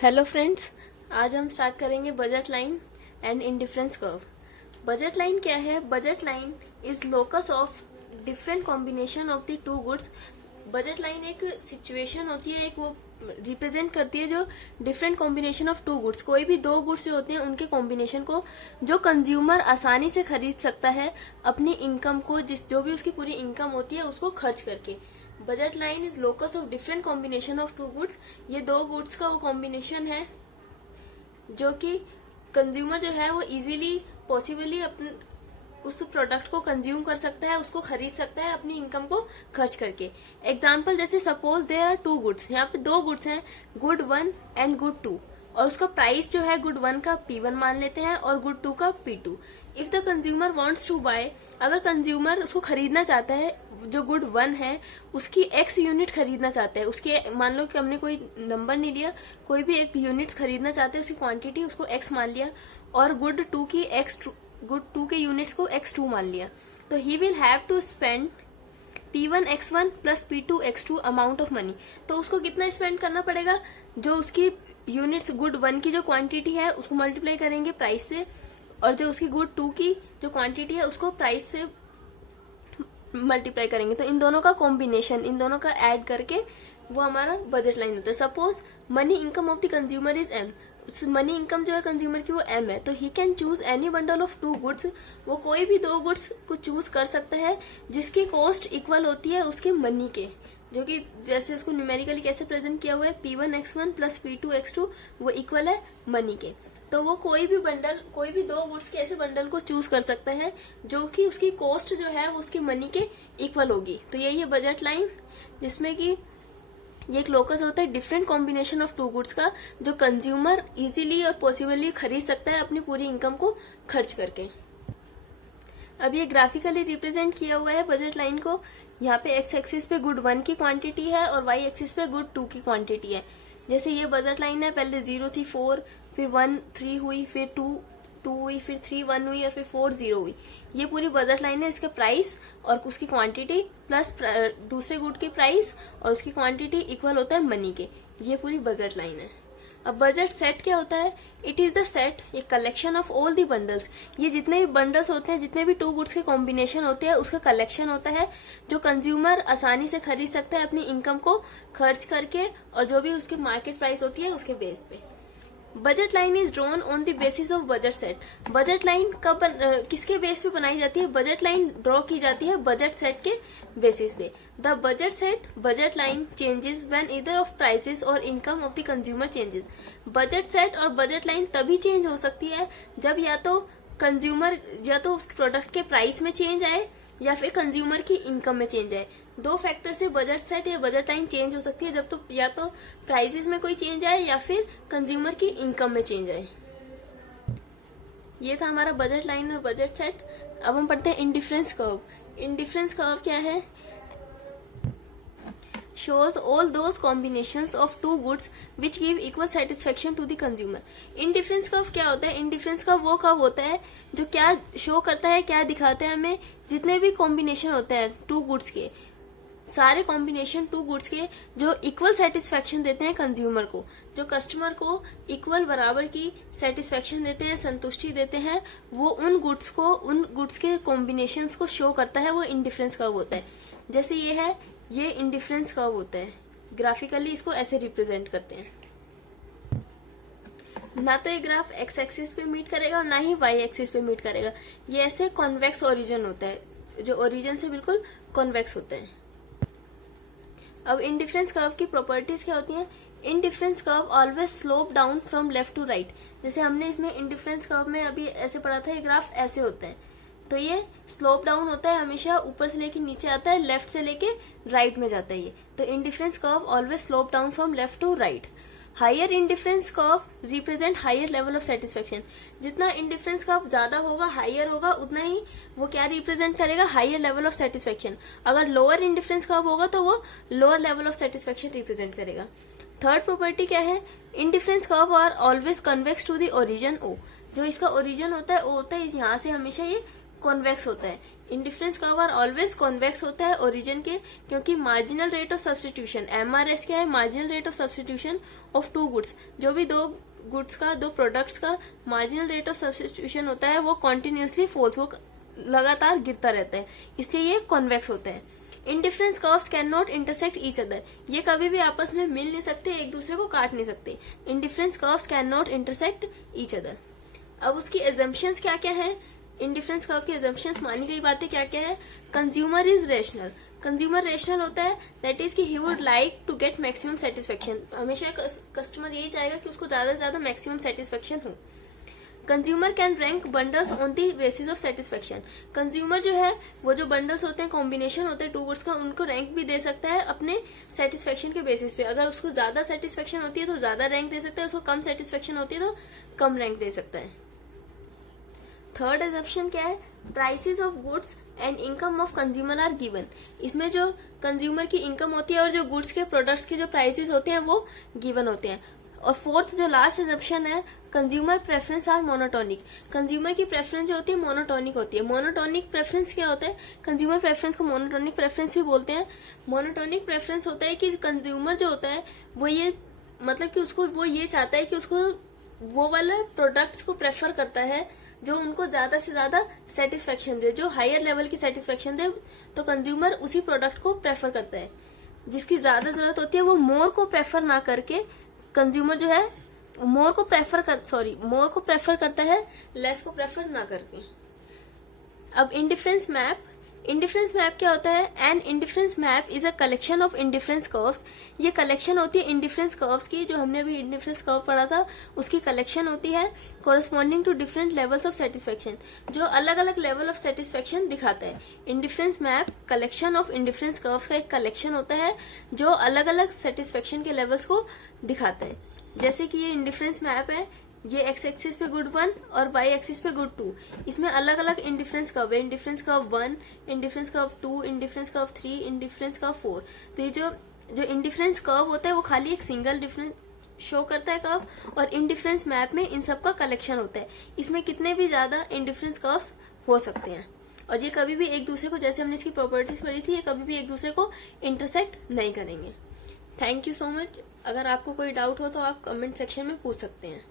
Hello friends, आज हम start करेंगे budget line and indifference curve. Budget line क्या है? Budget line is locus of different combination of the two goods. Budget line एक situation होती है, एक वो रिप्रेजेंट करती है जो different combination of two goods, कोई भी दो गुड्स जो होते हैं उनके कॉम्बिनेशन को जो कंज्यूमर आसानी से खरीद सकता है अपनी इनकम को, जो भी उसकी पूरी इनकम होती है उसको खर्च करके। Budget line is locus of different combination of two goods. ये दो गुड्स का वो कॉम्बिनेशन है जो कि कंज्यूमर जो है वो इजीली पॉसिबली अपने उस प्रोडक्ट को कंज्यूम कर सकता है, उसको खरीद सकता है अपनी इनकम को खर्च करके। एग्जाम्पल जैसे suppose there are two goods, यहाँ पे दो गुड्स हैं, गुड 1 एंड गुड 2, और उसका प्राइस जो है गुड 1 का P1 मान लेते हैं और गुड 2 का P2। If the consumer wants to buy, अगर कंज्यूमर उसको खरीदना चाहता है, जो गुड 1 है उसकी X यूनिट खरीदना चाहता है, उसके मान लो कि हमने कोई नंबर नहीं लिया, कोई भी एक यूनिट खरीदना चाहते हैं, उसकी क्वांटिटी उसको X मान लिया, और गुड 2 की गुड 2 के यूनिट्स को X2 मान लिया, तो he will have to spend P1 X1 plus P2 X2 amount of money. तो उसको कितना स्पेंड करना पड़ेगा? जो उसकी यूनिट्स गुड 1 की जो क्वांटिटी है उसको मल्टीप्लाई करेंगे प्राइस से, और जो उसकी गुड 2 की जो क्वांटिटी है उसको प्राइस से मल्टीप्लाई करेंगे। तो इन दोनों का कॉम्बिनेशन, इन दोनों का ऐड करके वो हमारा बजट लाइन होता है। Suppose money income of the consumer is M, money income जो है कंज्यूमर की वो M है, तो he can choose any bundle of two goods. वो कोई भी दो गुड्स को चूज कर सकता है जिसकी कॉस्ट इक्वल होती है उसके मनी के, जो कि जैसे इसको न्यूमेरिकली कैसे प्रेजेंट किया हुआ है, P1 X1 plus P2 X2 वो इक्वल है मनी के। तो वो कोई भी बंडल, कोई भी दो गुड्स के ऐसे बंडल को चूज कर सकता है जो कि उसकी कॉस्ट जो है वो उसकी मनी के इक्वल होगी। तो यही है बजट लाइन, जिसमें कि ये एक लोकस होता है different combination of two goods का, जो कंज्यूमर इजीली और पॉसिबली खरीद सकता है अपनी पूरी इनकम को खर्च करके। अब ये ग्राफिकली रिप्रेजेंट किया हुआ है बजट लाइन को। यहाँ पे एक्स एक्सिस पे गुड 1 की क्वांटिटी है और वाई एक्सिस पे गुड 2 की क्वांटिटी है। जैसे ये बजट लाइन है, पहले 0 थी, 4, फिर 1 3 हुई, फिर 2 हुई, फिर 3 1 हुई, और फिर 4 0 हुई। ये पूरी बजट लाइन है। इसका प्राइस और उसकी क्वांटिटी प्लस दूसरे गुड की प्राइस और उसकी क्वांटिटी इक्वल होता है मनी के। ये पूरी बजट लाइन है। अब बजट सेट क्या होता है? इट इज द सेट, ये collection of all the bundles. ये जितने भी बंडल्स होते हैं, जितने भी टू गुड्स के कॉम्बिनेशन होते हैं, उसका कलेक्शन होता है जो कंज्यूमर आसानी से खरीद सकता है अपनी इनकम को खर्च करके, और जो भी उसकी मार्केट प्राइस होती है उसके बेस पे। Budget line is drawn on the basis of budget set. Budget line कब किसके बेस पे बनाई जाती है? बजट लाइन ड्रॉ की जाती है बजट सेट के बेसिस पे। The budget set budget line changes when either of prices और income of the consumer changes. Budget set और बजट लाइन तभी चेंज हो सकती है जब या तो कंज्यूमर, या तो उस प्रोडक्ट के प्राइस में चेंज आए या फिर कंज्यूमर की इनकम में चेंज आए। दो फैक्टर से बजट सेट या बजट लाइन चेंज हो सकती है, जब तो या तो प्राइसेस में कोई चेंज आए या फिर कंज्यूमर की इनकम में चेंज आए। ये था हमारा बजट लाइन और बजट सेट। अब हम पढ़ते हैं इंडिफरेंस कर्व। इंडिफरेंस कर्व क्या है? shows all those combinations of two goods which give equal satisfaction to the consumer। Indifference curve क्या होता है? इंडिफरेंस कर्व वो कर्व होता है जो क्या शो करता है, क्या दिखाता है हमें, जितने भी कॉम्बिनेशन होते हैं टू गुड्स के, सारे कॉम्बिनेशन टू गुड्स के जो इक्वल सेटिस्फेक्शन देते हैं कंज्यूमर को, जो कस्टमर को इक्वल बराबर की सेटिस्फेक्शन देते हैं, संतुष्टि देते हैं, वो उन गुड्स के कॉम्बिनेशंस को शो करता है, वो इंडिफरेंस कर्व होता है। जैसे ये है, ये इंडिफरेंस कर्व होता है। ग्राफिकली इसको ऐसे रिप्रेजेंट करते हैं। ना तो ये ग्राफ एक्स एक्सिस पे मीट करेगा और ना ही वाई एक्सिस पे मीट करेगा। ये ऐसे कॉन्वेक्स ओरिजिन होता है, जो ओरिजिन से बिल्कुल कॉन्वेक्स होता है। अब इंडिफरेंस कर्व की प्रॉपर्टीज क्या होती हैं? Indifference curve always slope down from left to right. जैसे हमने इसमें इंडिफरेंस कर्व में अभी ऐसे पढ़ा था, ये ग्राफ ऐसे होता है, तो ये स्लोप डाउन होता है, हमेशा ऊपर से लेके नीचे आता है, लेफ्ट से लेके राइट में जाता है ये। तो indifference curve always slope down from left to right. Higher indifference curve represent higher level of satisfaction. जितना इंडिफरेंस कर्व ज्यादा होगा, हायर होगा, उतना ही वो क्या रिप्रेजेंट करेगा? Higher level of satisfaction. अगर लोअर इंडिफरेंस कर्व होगा तो वो lower level of satisfaction represent करेगा। थर्ड प्रॉपर्टी क्या है? Indifference curve are always convex to the origin O. जो इसका ओरिजिन होता है वो होता है यहाँ से हमेशा ये कॉन्वेक्स होता है। Indifference curve are always convex होता है ओरिजिन के, क्योंकि marginal rate of substitution, MRS क्या है, marginal rate of substitution of two goods, जो भी दो गुड्स का, दो प्रोडक्ट्स का मार्जिनल रेट ऑफ सब्सटीट्यूशन होता है वो कॉन्टिन्यूसली फॉल्स, वो लगातार गिरता रहता है, इसलिए ये कॉन्वेक्स होता है। Indifference curves can not intersect each other, ये कभी भी आपस में मिल नहीं सकते, एक दूसरे को काट नहीं सकते। Indifference curves can not intersect each other. अब उसकी एजम्पशंस क्या क्या है, इंडिफरेंस कर्व की एजम्पशंस मानी गई बातें क्या क्या है। Consumer is rational, consumer rational होता है, दैट इज कि he would like to get maximum satisfaction, हमेशा कस्टमर यही चाहेगा कि उसको ज्यादा से ज्यादा मैक्सिमम सेटिस्फेक्शन हो। Consumer can rank bundles on the basis of satisfaction, consumer जो है वो जो बंडल्स होते हैं, कॉम्बिनेशन होते हैं टू गुड्स का, उनको रैंक भी दे सकता है अपने सेटिस्फेक्शन के बेसिस पे। अगर उसको ज्यादा सेटिस्फेक्शन होती है तो ज्यादा रैंक दे सकता है, उसको कम सेटिस्फेक्शन होती है तो कम रैंक दे सकता है। थर्ड एजम्पशन क्या है, prices of goods and income of consumer are given, इसमें जो कंज्यूमर की इनकम होती है और जो गुड्स के प्रोडक्ट्स के जो प्राइसेस होते हैं वो गिवन होते हैं। और फोर्थ जो लास्ट एजम्पशन है, consumer preference are monotonic, consumer की प्रेफरेंस जो होती है मोनोटोनिक होती है। मोनोटोनिक प्रेफरेंस क्या होता है, कंज्यूमर प्रेफरेंस को मोनोटोनिक प्रेफरेंस भी बोलते हैं। मोनोटोनिक प्रेफरेंस होता है कि कंज्यूमर जो होता है वो ये, मतलब कि उसको वो ये चाहता है कि उसको वो वाले प्रोडक्ट्स को प्रेफर करता है जो उनको ज्यादा से ज्यादा सेटिस्फेक्शन दे, जो हायर लेवल की सेटिस्फेक्शन दे, तो कंज्यूमर उसी प्रोडक्ट को प्रेफर करता है। जिसकी ज्यादा जरूरत होती है वो मोर को प्रेफर ना करके, कंज्यूमर जो है मोर को प्रेफर करता है लेस को प्रेफर ना करके। अब इंडिफरेंस मैप, इंडिफरेंस मैप क्या होता है, an indifference map is a collection of indifference curves, ये कलेक्शन होती है इंडिफरेंस कर्व्स की, जो हमने अभी इंडिफरेंस कर्व पढ़ा था उसकी कलेक्शन होती है, corresponding to different levels of satisfaction, जो अलग अलग लेवल ऑफ सेटिस्फेक्शन दिखाता है। Indifference map collection of indifference curves का एक कलेक्शन होता है जो अलग अलग सेटिस्फेक्शन के लेवल्स को दिखाता है। जैसे कि ये इंडिफरेंस मैप है, ये एक्स एक्सिस पे गुड 1 और वाई एक्सिस पे गुड 2, इसमें अलग अलग इंडिफरेंस कर्व है, indifference curve 1, indifference curve 2, indifference curve 3, indifference curve 4। तो ये जो इंडिफरेंस कर्व होता है वो खाली एक सिंगल डिफरेंस शो करता है कर्व, और इंडिफरेंस मैप में इन सब का कलेक्शन होता है। इसमें कितने भी ज्यादा इंडिफरेंस कर्व्स हो सकते हैं, और ये कभी भी एक दूसरे को, जैसे हमने इसकी प्रॉपर्टीज पढ़ी थी, ये कभी भी एक दूसरे को इंटरसेक्ट नहीं करेंगे। Thank you so much. अगर आपको कोई डाउट हो तो आप कमेंट सेक्शन में पूछ सकते हैं।